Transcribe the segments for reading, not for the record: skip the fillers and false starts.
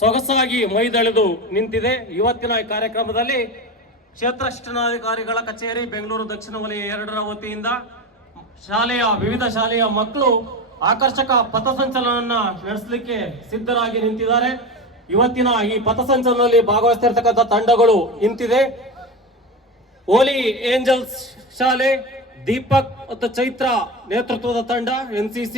ಸೊಗಸಾಗಿ ಮೈದಳೆದು ನಿಂತಿದೆ. ಇವತ್ತಿನ ಈ ಕಾರ್ಯಕ್ರಮದಲ್ಲಿ ಕ್ಷೇತ್ರ ಶಿಕ್ಷಣಾಧಿಕಾರಿಗಳ ಕಚೇರಿ ಬೆಂಗಳೂರು ದಕ್ಷಿಣ ವಲಯ 2ರ ವತಿಯಿಂದ ವಿವಿಧ ಶಾಲೆಯ ಮಕ್ಕಳು ಆಕರ್ಷಕ ಪಥಸಂಚಲನ ನಡೆಸಲಿಕ್ಕೆ ಸಿದ್ಧರಾಗಿ ನಿಂತಿದ್ದಾರೆ. ಇವತ್ತಿನ ಈ ಪಥಸಂಚಲನದಲ್ಲಿ ಭಾಗವಹಿಸ್ತಿರ್ತಕ್ಕಂಥ ತಂಡಗಳು ಇಂತಿದೆ. ಹೋಲಿ ಏಂಜಲ್ಸ್ ಶಾಲೆ, ದೀಪಕ್ ಮತ್ತು ಚೈತ್ರ ನೇತೃತ್ವದ ತಂಡ NCC,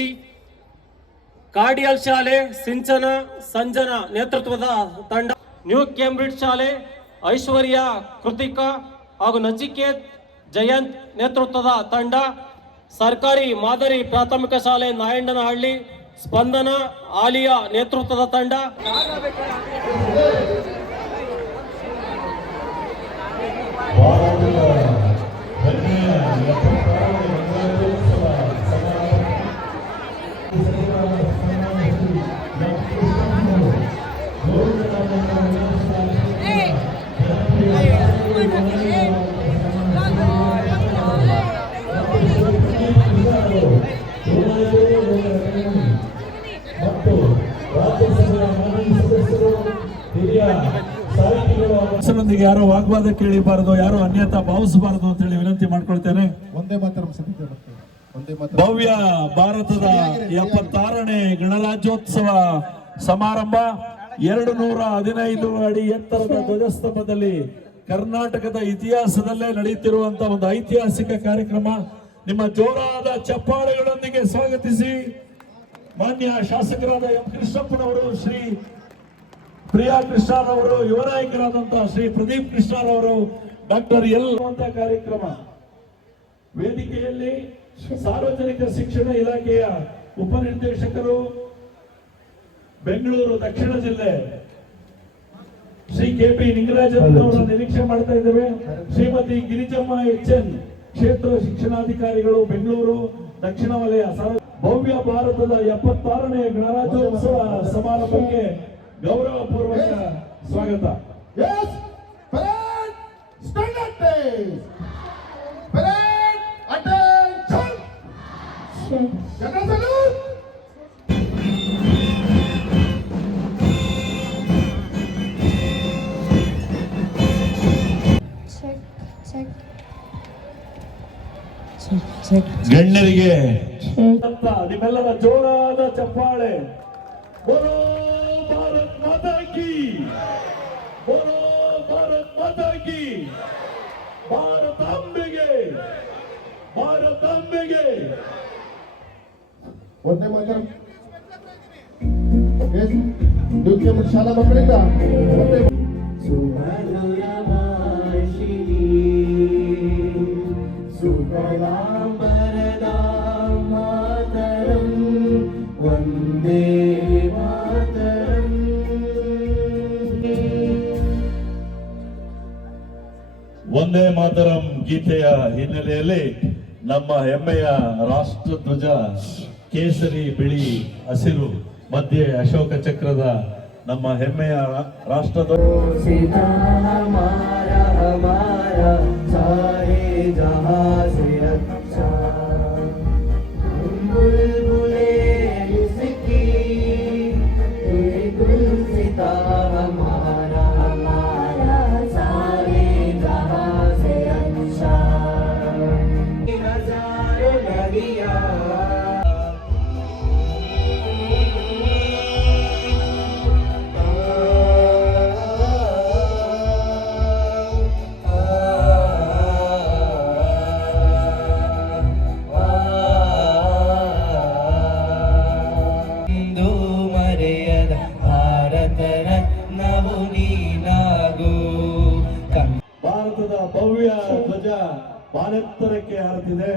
ಕಾರ್ಡಿಯಲ್ ಶಾಲೆ ಸಿಂಚನ ಸಂಜನಾ ನೇತೃತ್ವದ ತಂಡ, ನ್ಯೂ ಕೇಂಬ್ರಿಡ್ಜ್ ಶಾಲೆ ಐಶ್ವರ್ಯ ಕೃತಿಕಾ ಹಾಗೂ ನಚಿಕೇತ್ ಜಯಂತ್ ನೇತೃತ್ವದ ತಂಡ, ಸರ್ಕಾರಿ ಮಾದರಿ ಪ್ರಾಥಮಿಕ ಶಾಲೆ ನಾಯಂಡನಹಳ್ಳಿ ಸ್ಪಂದನ ಆಲಿಯಾ ನೇತೃತ್ವದ ತಂಡ, ಯಾರೋ ವಾಗ್ವಾದ ಕೇಳಿಬಾರದು, ಯಾರೋ ಅನ್ಯತಾ ಭಾವಿಸಬಾರದು ಅಂತ ಹೇಳಿ ವಿನಂತಿ ಮಾಡ್ಕೊಳ್ತೇನೆ. ಭವ್ಯ ಭಾರತದ 76ನೇ ಗಣರಾಜ್ಯೋತ್ಸವ ಸಮಾರಂಭ 215 ಅಡಿ ಎತ್ತರದ ಧ್ವಜಸ್ತಂಭದಲ್ಲಿ ಕರ್ನಾಟಕದ ಇತಿಹಾಸದಲ್ಲೇ ನಡೆಯುತ್ತಿರುವಂತಹ ಒಂದು ಐತಿಹಾಸಿಕ ಕಾರ್ಯಕ್ರಮ. ನಿಮ್ಮ ಜೋರಾದ ಚಪ್ಪಾಳೆಗಳೊಂದಿಗೆ ಸ್ವಾಗತಿಸಿ ಮಾನ್ಯ ಶಾಸಕರಾದ ಎಂ ಕೃಷ್ಣಪ್ಪನವರು, ಶ್ರೀ ಪ್ರಿಯಾ ಕೃಷ್ಣರವರು, ಯುವ ನಾಯಕರಾದಂತಹ ಶ್ರೀ ಪ್ರದೀಪ್ ಕೃಷ್ಣರವರು, ಡಾಕ್ಟರ್ ಎಲ್ ಅಂತ ಕಾರ್ಯಕ್ರಮ. ವೇದಿಕೆಯಲ್ಲಿ ಸಾರ್ವಜನಿಕ ಶಿಕ್ಷಣ ಇಲಾಖೆಯ ಉಪನಿರ್ದೇಶಕರು, ಬೆಂಗಳೂರು ದಕ್ಷಿಣ ಜಿಲ್ಲೆ ಶ್ರೀ KP ನಿಂಗರಾಜನ್ ಅವರ ನಿರೀಕ್ಷೆ ಮಾಡ್ತಾ ಇದ್ದೇವೆ. ಶ್ರೀಮತಿ ಗಿರಿಜಮ್ಮ HN ಕ್ಷೇತ್ರ ಶಿಕ್ಷಣಾಧಿಕಾರಿಗಳು, ಬೆಂಗಳೂರು ದಕ್ಷಿಣ ವಲಯ. ಭವ್ಯ ಭಾರತದ 76ನೇ ಗಣರಾಜ್ಯೋತ್ಸವ ಸಮಾರಂಭಕ್ಕೆ ಗೌರವ ಪೂರ್ವಕ ಸ್ವಾಗತ. ಗಣ್ಯರಿಗೆ ನಿಮ್ಮೆಲ್ಲರ ಜೋರಾದ ಚಪ್ಪಾಳೆ. ಬೋಲೋ ಭಾರತ್ ಮಾತಾ ಕಿ, ಬೋಲೋ ಭಾರತ್ ಮಾತಾ ಕಿ, ಭಾರತಾಂಬೆಗೆ, ಭಾರತಾಂಬೆಗೆ. ಒಂದೇ ಮಾತ್ರ ಶಾಲಾ ಮಕ್ಕಳಿಂದ ವಂದೇ ಮಾತರಂ ಗೀತೆಯ ಹಿನ್ನೆಲೆಯಲ್ಲಿ ನಮ್ಮ ಹೆಮ್ಮೆಯ ರಾಷ್ಟ್ರಧ್ವಜ ಕೇಸರಿ ಬಿಳಿ ಹಸಿರು ಮಧ್ಯೆ ಅಶೋಕ ಚಕ್ರದ ನಮ್ಮ ಹೆಮ್ಮೆಯ ರಾಷ್ಟ್ರಧ್ವಜ ಭಾರತದ ಭವ್ಯ ಧ್ವಜ ಬಾನೆತ್ತರಕ್ಕೆ ಹಾರುತ್ತಿದೆ.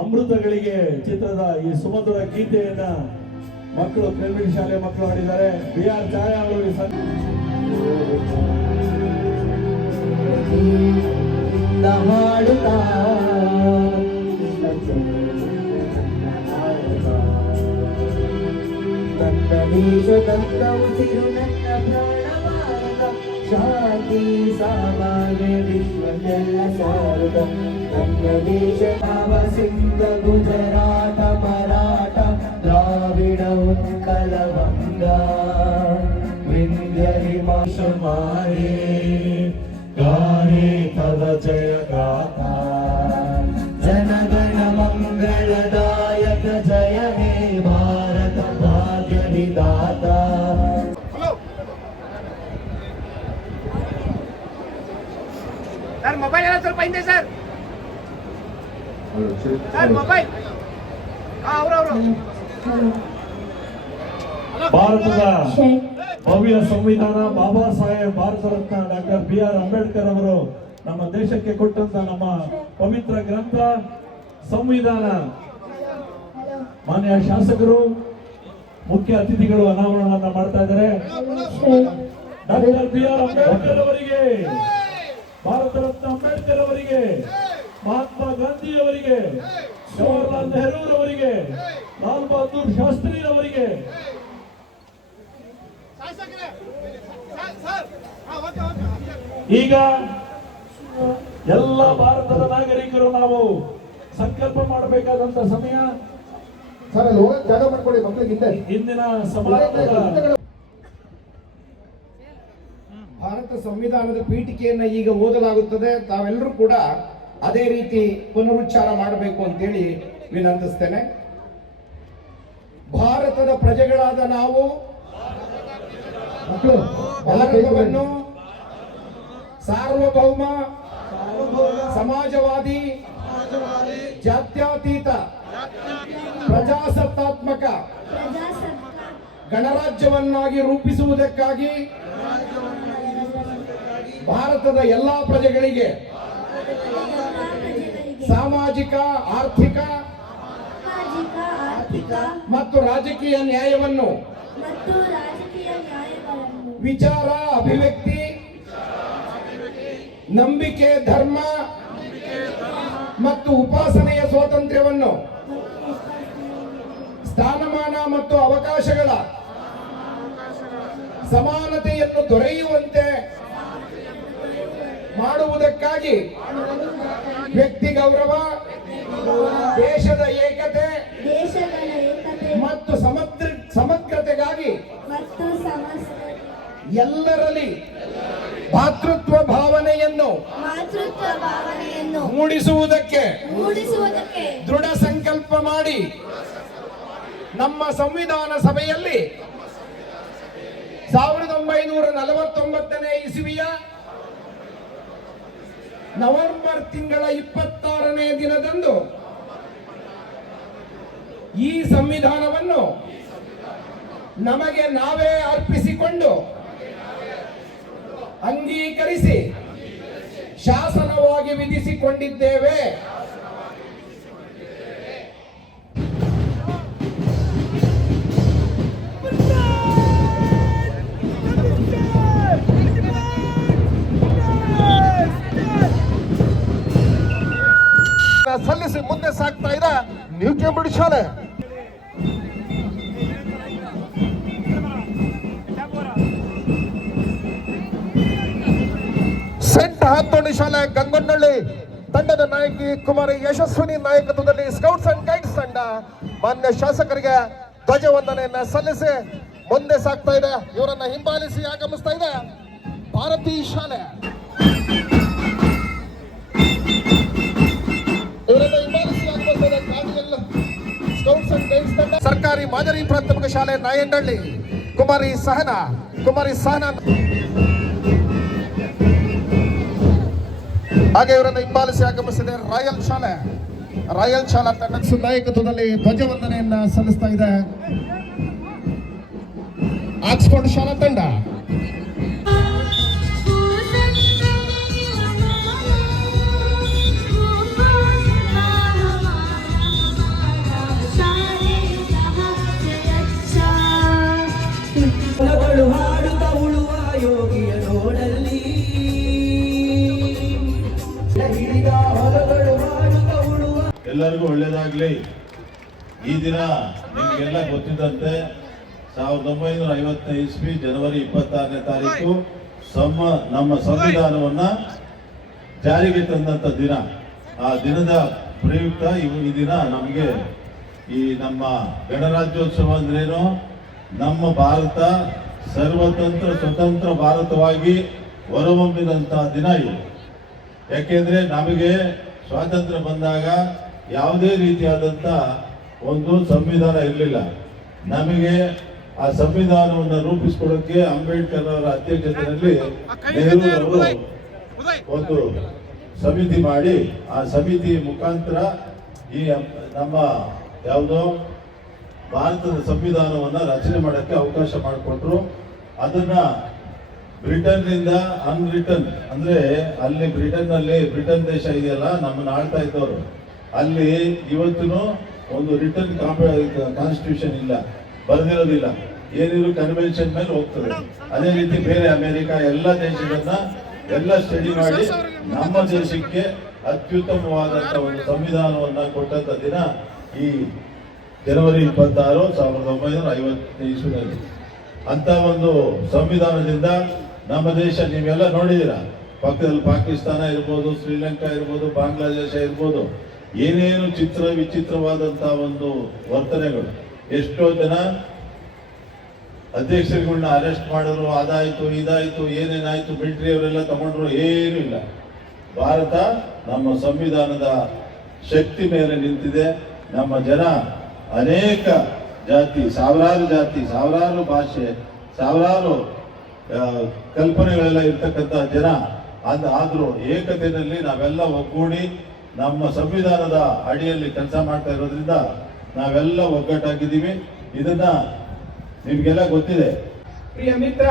ಅಮೃತಗಳಿಗೆ ಚಿತ್ರದ ಈ ಸುಮಧುರ ಗೀತೆಯನ್ನ ಮಕ್ಕಳು ಕೇಂಬ್ರಿಡ್ಜ್ ಶಾಲೆ ಮಕ್ಕಳು ಹಾಡಿದ್ದಾರೆ. BR ಛಾಯಾ ಅವರು ಶಾಂತಿ ಸಾಮಾನ್ಯ ವಿಶ್ವ ಜಲ ಸಾರದ ನನ್ನ ದೇಶ ಸಿಂಧ ಗುಜರಾಟ ಮರಾಠ ದ್ರಾವಿಡ ಉತ್ಕಲ ವಂಗ विंध्य हिमाशमारे गाहे तव जय गाथा जनगण मंगलदायक जय हे भारत भाग्य विधाता सर मोबाइल ಎಲ್ಲ ಸ್ವಲ್ಪ ಹಿಂದೆ ಸರ್ ಸರ್ ಮೊಬೈಲ್ ಅವರು ಭಾರತದ ಭವ್ಯ ಸಂವಿಧಾನ ಬಾಬಾ ಸಾಹೇಬ್ ಭಾರತ ರತ್ನ ಡಾಕ್ಟರ್ BR ಅಂಬೇಡ್ಕರ್ ಅವರು ನಮ್ಮ ದೇಶಕ್ಕೆ ಕೊಟ್ಟಂತ ನಮ್ಮ ಪವಿತ್ರ ಗ್ರಂಥ ಸಂವಿಧಾನ. ಮಾನ್ಯ ಶಾಸಕರು ಮುಖ್ಯ ಅತಿಥಿಗಳು ಅನಾವರಣವನ್ನ ಮಾಡ್ತಾ ಇದ್ದಾರೆ. ಡಾಕ್ಟರ್ BR ಅಂಬೇಡ್ಕರ್ ಅವರಿಗೆ, ಭಾರತ ರತ್ನ ಅಂಬೇಡ್ಕರ್ ಅವರಿಗೆ, ಮಹಾತ್ಮ ಗಾಂಧಿ ಅವರಿಗೆ, ಜವಾಹರ್ಲಾಲ್ ನೆಹರು ಅವರಿಗೆ, ಲಾಲ್ ಬಹದ್ದೂರ್ ಶಾಸ್ತ್ರಿ ಅವರಿಗೆ ಈಗ ಎಲ್ಲ ಭಾರತದ ನಾಗರಿಕರು ನಾವು ಸಂಕಲ್ಪ ಮಾಡಬೇಕಾದಂತ ಸಮಯ. ಸರ್ ಅಲ್ಲಿ ಹೋಗಕ್ ಜಾಗ ಮಾಡ್ಕೊಡಿ ಮಕ್ಕಳಿಗೆ ಹಿಂದೆ. ಇಂದಿನ ಸಮಾರಂಭದ ಭಾರತ ಸಂವಿಧಾನದ ಪೀಠಿಕೆಯನ್ನ ಈಗ ಓದಲಾಗುತ್ತದೆ. ತಾವೆಲ್ಲರೂ ಕೂಡ ಅದೇ ರೀತಿ ಪುನರುಚ್ಚಾರ ಮಾಡಬೇಕು ಅಂತೇಳಿ ವಿನಂತಿಸ್ತೇನೆ. ಭಾರತದ ಪ್ರಜೆಗಳಾದ ನಾವು ಮಕ್ಕಳು ಭಾರತವನ್ನು ಸಾರ್ವಭೌಮ ಸಮಾಜವಾದಿ ಜಾತ್ಯತೀತ ಪ್ರಜಾಸತ್ತಾತ್ಮಕ ಗಣರಾಜ್ಯವನ್ನಾಗಿ ರೂಪಿಸುವುದಕ್ಕಾಗಿ ಭಾರತದ ಎಲ್ಲಾ ಪ್ರಜೆಗಳಿಗೆ ಸಾಮಾಜಿಕ ಆರ್ಥಿಕ ಮತ್ತು ರಾಜಕೀಯ ನ್ಯಾಯವನ್ನು ವಿಚಾರ ಅಭಿವ್ಯಕ್ತಿ ನಂಬಿಕೆ ಧರ್ಮ ಮತ್ತು ಉಪಾಸನೆಯ ಸ್ವಾತಂತ್ರ್ಯವನ್ನು ಸ್ಥಾನಮಾನ ಮತ್ತು ಅವಕಾಶಗಳ ಸಮಾನತೆಯನ್ನು ದೊರೆಯುವಂತೆ ಮಾಡುವುದಕ್ಕಾಗಿ ವ್ಯಕ್ತಿ ಗೌರವ ದೇಶದ ಏಕತೆ ಮತ್ತು ಸಮಗ್ರತೆಗಾಗಿ ಎಲ್ಲರಲ್ಲಿ ಭಾತೃತ್ವ ಭಾವನೆಯನ್ನು ಮೂಡಿಸುವುದಕ್ಕೆ ದೃಢ ಸಂಕಲ್ಪ ಮಾಡಿ ನಮ್ಮ ಸಂವಿಧಾನ ಸಭೆಯಲ್ಲಿ 1949ನೇ ಇಸವಿಯ ನವೆಂಬರ್ ತಿಂಗಳ 26ನೇ ದಿನದಂದು ಈ ಸಂವಿಧಾನವನ್ನು ನಮಗೆ ನಾವೇ ಅರ್ಪಿಸಿಕೊಂಡು ಅಂಗೀಕರಿಸಿ ಶಾಸನವಾಗಿ ವಿಧಿಸಿಕೊಂಡಿದ್ದೇವೆ. ಸಲ್ಲಿಸಿ ಮುಂದೆ ಸಾಗ್ತಾ ಇದೆ ನ್ಯೂ ಕೇಂಬ್ರಿಡ್ಜ್ ಶಾಲೆ. ಸೆಂಟ್ ಹಾತೋಣಿ ಶಾಲೆ ಗಂಗೊನ್ನಳ್ಳಿ ತಂಡದ ನಾಯಕಿ ಕುಮಾರಿ ಯಶಸ್ವಿನಿ ನಾಯಕತ್ವದಲ್ಲಿ ಸ್ಕೌಟ್ಸ್ ಅಂಡ್ ಗೈಡ್ಸ್ ತಂಡ ಮಾನ್ಯ ಶಾಸಕರಿಗೆ ಧ್ವಜವಂದನೆಯನ್ನ ಸಲ್ಲಿಸಿ ಮುಂದೆ ಸಾಗ್ತಾ ಇದೆ. ಇವರನ್ನ ಹಿಂಬಾಲಿಸಿ ಆಗಮಿಸ್ತಾ ಇದೆ ಭಾರತೀ ಶಾಲೆ. ಸರ್ಕಾರಿ ಮಾದರಿ ಪ್ರಾಥಮಿಕ ಶಾಲೆ ನಾಯಂಡಹಳ್ಳಿ ಕುಮಾರಿ ಸಹನಾ ಹಾಗೆ ಇವರನ್ನು ಹಿಂಬಾಲಿಸಿ ಆಗಮಿಸಿದೆ ರಾಯಲ್ ಶಾಲಾ ತಂಡ ನಾಯಕತ್ವದಲ್ಲಿ ಧ್ವಜವಂದನೆಯನ್ನ ಸಲ್ಲಿಸ್ತಾ ಇದೆ ಆಕ್ಸ್ಫರ್ಡ್ ಶಾಲಾ ತಂಡ. ಹಾಡುತ್ತ ಉಳುವ ಯೋಗಿಯ ನೋಡಲ್ಲಿ ಎಲ್ಲರಿಗೂ ಒಳ್ಳೇದಾಗ್ಲಿ. ಈ ದಿನ ನಿಮಗೆಲ್ಲ ಗೊತ್ತಿದ್ದಂತೆ 1950ನೇ ಇಸ್ವಿ ಜನವರಿ 26ನೇ ತಾರೀಕು ನಮ್ಮ ಸಂವಿಧಾನವನ್ನ ಜಾರಿಗೆ ತಂದಂತ ದಿನ. ಆ ದಿನದ ಪ್ರಯುಕ್ತ ಈ ದಿನ ನಮಗೆ ಈ ನಮ್ಮ ಗಣರಾಜ್ಯೋತ್ಸವ ಅಂದ್ರೇನು, ನಮ್ಮ ಭಾರತ ಸರ್ವತಂತ್ರ ಸ್ವತಂತ್ರ ಭಾರತವಾಗಿ ಹೊರಹೊಮ್ಮಿದಂತಹ ದಿನ ಇದು. ಯಾಕೆಂದ್ರೆ ನಮಗೆ ಸ್ವಾತಂತ್ರ್ಯ ಬಂದಾಗ ಯಾವುದೇ ರೀತಿಯಾದಂಥ ಒಂದು ಸಂವಿಧಾನ ಇರಲಿಲ್ಲ. ನಮಗೆ ಆ ಸಂವಿಧಾನವನ್ನು ರೂಪಿಸಿಕೊಡೋಕ್ಕೆ ಅಂಬೇಡ್ಕರ್ ಅವರ ಅಧ್ಯಕ್ಷತೆಯಲ್ಲಿ ನೆಹರು ಅವರು ಒಂದು ಸಮಿತಿ ಮಾಡಿ ಆ ಸಮಿತಿ ಮುಖಾಂತರ ಈ ನಮ್ಮ ಯಾವುದೋ ಭಾರತದ ಸಂವಿಧಾನವನ್ನು ರಚನೆ ಮಾಡೋಕ್ಕೆ ಅವಕಾಶ ಮಾಡಿಕೊಟ್ರು. ಅದನ್ನ ಬ್ರಿಟನ್ನಿಂದ ಅನ್ರಿಟನ್ ಅಂದ್ರೆ ಅಲ್ಲಿ ಬ್ರಿಟನ್ ದೇಶ ಇದೆಯಲ್ಲ, ನಮ್ಮನ್ನು ಆಳ್ತಾ ಇದ್ದವರು, ಅಲ್ಲಿ ಇವತ್ತಿನೂ ಒಂದು ರಿಟರ್ನ್ ಕಾನ್ಸ್ಟಿಟ್ಯೂಷನ್ ಇಲ್ಲ, ಬರೆದಿರೋದಿಲ್ಲ. ಏನಿದ್ರು ಕನ್ವೆನ್ಷನ್ ಮೇಲೆ ಹೋಗ್ತದೆ. ಅದೇ ರೀತಿ ಬೇರೆ ಅಮೆರಿಕ ಎಲ್ಲ ದೇಶಗಳನ್ನ ಎಲ್ಲ ಸ್ಟಡಿ ಮಾಡಿ ನಮ್ಮ ದೇಶಕ್ಕೆ ಅತ್ಯುತ್ತಮವಾದಂತ ಒಂದು ಸಂವಿಧಾನವನ್ನ ಕೊಟ್ಟಂತ ದಿನ ಈ ಜನವರಿ 26, 1950 ಇಸ್ವಿನಲ್ಲಿ. ಅಂತ ಒಂದು ಸಂವಿಧಾನದಿಂದ ನಮ್ಮ ದೇಶ ನೀವೆಲ್ಲ ನೋಡಿದೀರ, ಪಕ್ಕದಲ್ಲಿ ಪಾಕಿಸ್ತಾನ ಇರ್ಬೋದು, ಶ್ರೀಲಂಕಾ ಇರ್ಬೋದು, ಬಾಂಗ್ಲಾದೇಶ ಇರ್ಬೋದು, ಏನೇನು ವಿಚಿತ್ರವಾದಂತಹ ಒಂದು ವರ್ತನೆಗಳು. ಎಷ್ಟೋ ಜನ ಅಧ್ಯಕ್ಷರುಗಳನ್ನ ಅರೆಸ್ಟ್ ಮಾಡಿದ್ರು, ಅದಾಯ್ತು ಇದಾಯ್ತು ಏನೇನಾಯ್ತು, ಮಿಲಿಟರಿ ಅವರೆಲ್ಲ ತಗೊಂಡ್ರು, ಏನೂ ಇಲ್ಲ. ಭಾರತ ನಮ್ಮ ಸಂವಿಧಾನದ ಶಕ್ತಿ ಮೇಲೆ ನಿಂತಿದೆ. ನಮ್ಮ ಜನ ಅನೇಕ ಜಾತಿ, ಸಾವಿರಾರು ಭಾಷೆ, ಸಾವಿರಾರು ಕಲ್ಪನೆಗಳೆಲ್ಲ ಇರ್ತಕ್ಕಂಥ ಜನ ಆದ್ರೂ ಏಕತೆಯಲ್ಲಿ ನಾವೆಲ್ಲ ಒಗ್ಗೂಡಿ ನಮ್ಮ ಸಂವಿಧಾನದ ಅಡಿಯಲ್ಲಿ ಕೆಲಸ ಮಾಡ್ತಾ ಇರೋದ್ರಿಂದ ನಾವೆಲ್ಲ ಒಗ್ಗಟ್ಟಾಗಿದ್ದೀವಿ. ಇದನ್ನ ನಿಮ್ಗೆಲ್ಲ ಗೊತ್ತಿದೆ. ಪ್ರಿಯ ಮಿತ್ರ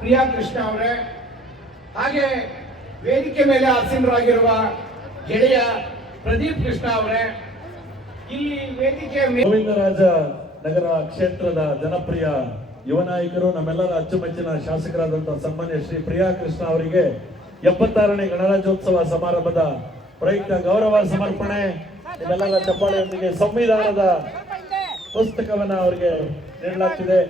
ಪ್ರಿಯಾ ಕೃಷ್ಣ ಅವರೇ, ಹಾಗೆ ವೇದಿಕೆ ಮೇಲೆ ಆಸೀನರಾಗಿರುವ ಗೆಳೆಯ ಪ್ರದೀಪ್ ಕೃಷ್ಣ ಅವರೇ, ಇಲ್ಲಿ ವೇದಿಕೆ ಗೋವಿಂದರಾಜ ನಗರ ಕ್ಷೇತ್ರದ ಜನಪ್ರಿಯ ಯುವ ನಾಯಕರು, ನಮ್ಮೆಲ್ಲರ ಅಚ್ಚುಮೆಚ್ಚಿನ ಶಾಸಕರಾದಂತಹ ಸನ್ಮಾನ್ಯ ಶ್ರೀ ಪ್ರಿಯಾ ಕೃಷ್ಣ ಅವರಿಗೆ 76ನೇ ಗಣರಾಜ್ಯೋತ್ಸವ ಸಮಾರಂಭದ ಪ್ರಯುಕ್ತ ಗೌರವ ಸಮರ್ಪಣೆ. ನಿಮ್ಮೆಲ್ಲರ ಚಪ್ಪಾಳೆಯೊಂದಿಗೆ ಸಂವಿಧಾನದ ಪುಸ್ತಕವನ್ನ ಅವರಿಗೆ ನೀಡಲಾಗ್ತಿದೆ.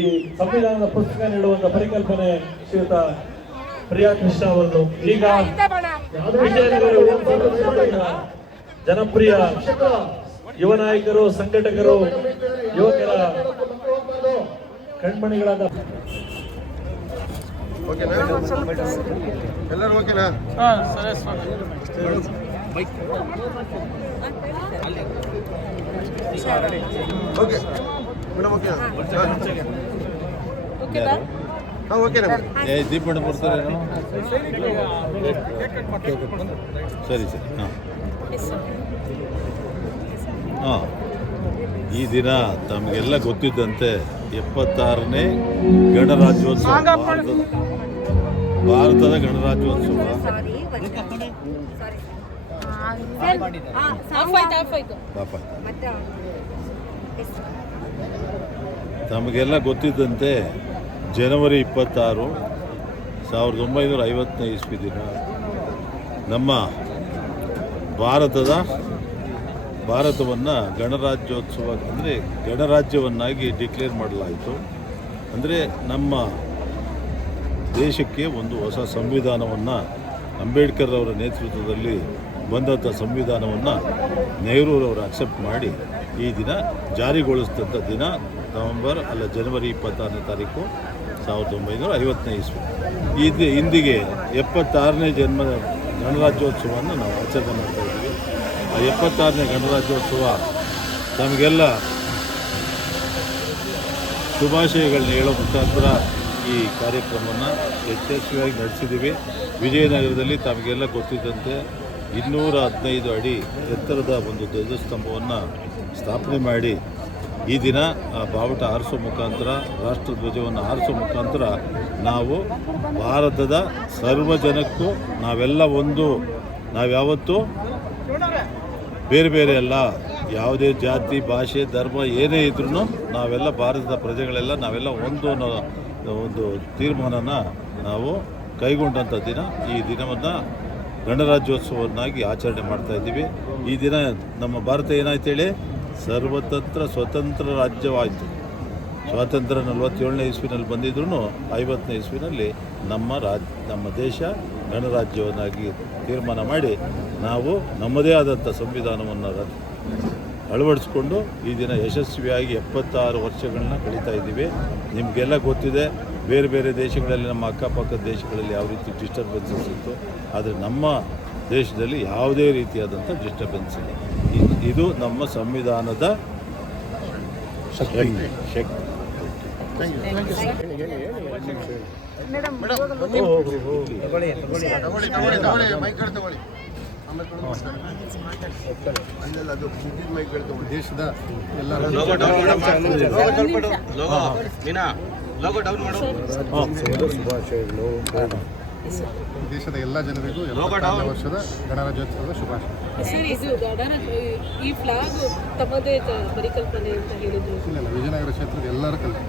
ಈ ಸಂವಿಧಾನದ ಪುಸ್ತಕ ನೀಡುವಂತ ಪರಿಕಲ್ಪನೆ ಶ್ರೀಯುತ ಪ್ರಿಯಾ ಕೃಷ್ಣ ಅವರದು. ಈಗ ಜನಪ್ರಿಯ ಯುವ ನಾಯಕರು, ಸಂಘಟಕರು, ಯುವಕರ ಕಣ್ಮಣಿಗಳಾದ ಎಲ್ಲರೂ ಓಕೆನಾ? ಓಕೆ ಮೇಡಮ್, ಓಕೆನಾ? ಹಾಂ ಓಕೆನಾ? ದೀಪಣ್ಣ ಬರ್ತಾರೆ. ಸರಿ ಹಾಂ. ಈ ದಿನ ತಮಗೆಲ್ಲ ಗೊತ್ತಿದ್ದಂತೆ 76ನೇ ಗಣರಾಜ್ಯೋತ್ಸವ, ಭಾರತದ ಗಣರಾಜ್ಯೋತ್ಸವ. ತಮಗೆಲ್ಲ ಗೊತ್ತಿದ್ದಂತೆ ಜನವರಿ 26, 1950ನೇ ಇಸ್ವಿ ದಿನ ನಮ್ಮ ಭಾರತವನ್ನು ಗಣರಾಜ್ಯೋತ್ಸವ ಅಂದರೆ ಗಣರಾಜ್ಯವನ್ನಾಗಿ ಡಿಕ್ಲೇರ್ ಮಾಡಲಾಯಿತು. ಅಂದರೆ ನಮ್ಮ ದೇಶಕ್ಕೆ ಒಂದು ಹೊಸ ಸಂವಿಧಾನವನ್ನು, ಅಂಬೇಡ್ಕರ್ ಅವರ ನೇತೃತ್ವದಲ್ಲಿ ಬಂದಂಥ ಸಂವಿಧಾನವನ್ನು ನೆಹರೂರವರು ಅಕ್ಸೆಪ್ಟ್ ಮಾಡಿ ಈ ದಿನ ಜಾರಿಗೊಳಿಸಿದಂಥ ದಿನ ಜನವರಿ 26ನೇ ತಾರೀಕು 1950ನೇ ಇಸ್ವಿ. ಇಂದಿಗೆ 76ನೇ ಗಣರಾಜ್ಯೋತ್ಸವವನ್ನು ನಾವು ಆಚರಣೆ ಮಾಡ್ತಾ ಇದ್ದೀವಿ. ಆ 76ನೇ ಗಣರಾಜ್ಯೋತ್ಸವ ತಮಗೆಲ್ಲ ಶುಭಾಶಯಗಳನ್ನ ಹೇಳೋ ಮುಖಾಂತರ ಈ ಕಾರ್ಯಕ್ರಮವನ್ನು ಯಶಸ್ವಿಯಾಗಿ ನಡೆಸಿದ್ದೀವಿ. ವಿಜಯನಗರದಲ್ಲಿ ತಮಗೆಲ್ಲ ಗೊತ್ತಿದ್ದಂತೆ 215 ಅಡಿ ಎತ್ತರದ ಒಂದು ಧ್ವಜಸ್ತಂಭವನ್ನು ಸ್ಥಾಪನೆ ಮಾಡಿ ಈ ದಿನ ಆ ಬಾವುಟ ಹಾರಿಸೋ ಮುಖಾಂತರ, ರಾಷ್ಟ್ರಧ್ವಜವನ್ನು ಹಾರಿಸೋ ಮುಖಾಂತರ ನಾವು ಭಾರತದ ಸರ್ವ ಜನಕ್ಕೂ ನಾವೆಲ್ಲ ಒಂದು, ನಾವ್ಯಾವತ್ತೂ ಬೇರೆ ಬೇರೆ ಅಲ್ಲ, ಯಾವುದೇ ಜಾತಿ, ಭಾಷೆ, ಧರ್ಮ ಏನೇ ಇದ್ರೂ ನಾವೆಲ್ಲ ಭಾರತದ ಪ್ರಜೆಗಳೆಲ್ಲ ನಾವೆಲ್ಲ ಒಂದು ತೀರ್ಮಾನನ ನಾವು ಕೈಗೊಂಡಂಥ ದಿನ. ಈ ದಿನವನ್ನು ಗಣರಾಜ್ಯೋತ್ಸವವನ್ನಾಗಿ ಆಚರಣೆ ಮಾಡ್ತಾ ಇದ್ದೀವಿ. ಈ ದಿನ ನಮ್ಮ ಭಾರತ ಏನಾಯ್ತು ಹೇಳಿ, ಸರ್ವತಂತ್ರ ಸ್ವತಂತ್ರ ರಾಜ್ಯವಾಯಿತು. ಸ್ವಾತಂತ್ರ್ಯ 47ನೇ ಇಸ್ವಿನಲ್ಲಿ ಬಂದಿದ್ರೂ 50ನೇ ಇಸ್ವಿನಲ್ಲಿ ನಮ್ಮ ದೇಶ ಗಣರಾಜ್ಯವನ್ನಾಗಿ ತೀರ್ಮಾನ ಮಾಡಿ ನಾವು ನಮ್ಮದೇ ಆದಂಥ ಸಂವಿಧಾನವನ್ನು ಅಳವಡಿಸ್ಕೊಂಡು ಈ ದಿನ ಯಶಸ್ವಿಯಾಗಿ 76 ವರ್ಷಗಳನ್ನ ಕಳೀತಾ ಇದ್ದೀವಿ. ನಿಮಗೆಲ್ಲ ಗೊತ್ತಿದೆ ಬೇರೆ ಬೇರೆ ದೇಶಗಳಲ್ಲಿ, ನಮ್ಮ ಅಕ್ಕಪಕ್ಕದ ದೇಶಗಳಲ್ಲಿ ಯಾವ ರೀತಿ ಡಿಸ್ಟರ್ಬೆನ್ಸಸ್ ಇತ್ತು, ಆದರೆ ನಮ್ಮ ದೇಶದಲ್ಲಿ ಯಾವುದೇ ರೀತಿಯಾದಂಥ ಡಿಸ್ಟರ್ಬೆನ್ಸ್ ಇಲ್ಲ. ಇದು ನಮ್ಮ ಸಂವಿಧಾನದ ಶಕ್ತಿ. ದೇಶದ ಎಲ್ಲ ದೇಶದ ಎಲ್ಲ ಜನರಿಗೂ 76ನೇ ವರ್ಷದ ಗಣರಾಜ್ಯೋತ್ಸವದ ಶುಭಾಶಯ. ಸರ್, ಇದು ಈ ಫ್ಲಾಗ್ ತಮ್ಮದೇ ಪರಿಕಲ್ಪನೆ ಅಂತ ಹೇಳಿದ್ರು. ಇಲ್ಲ, ವಿಜಯನಗರ ಕ್ಷೇತ್ರದ ಎಲ್ಲರ ಕಲ್ಪನೆ.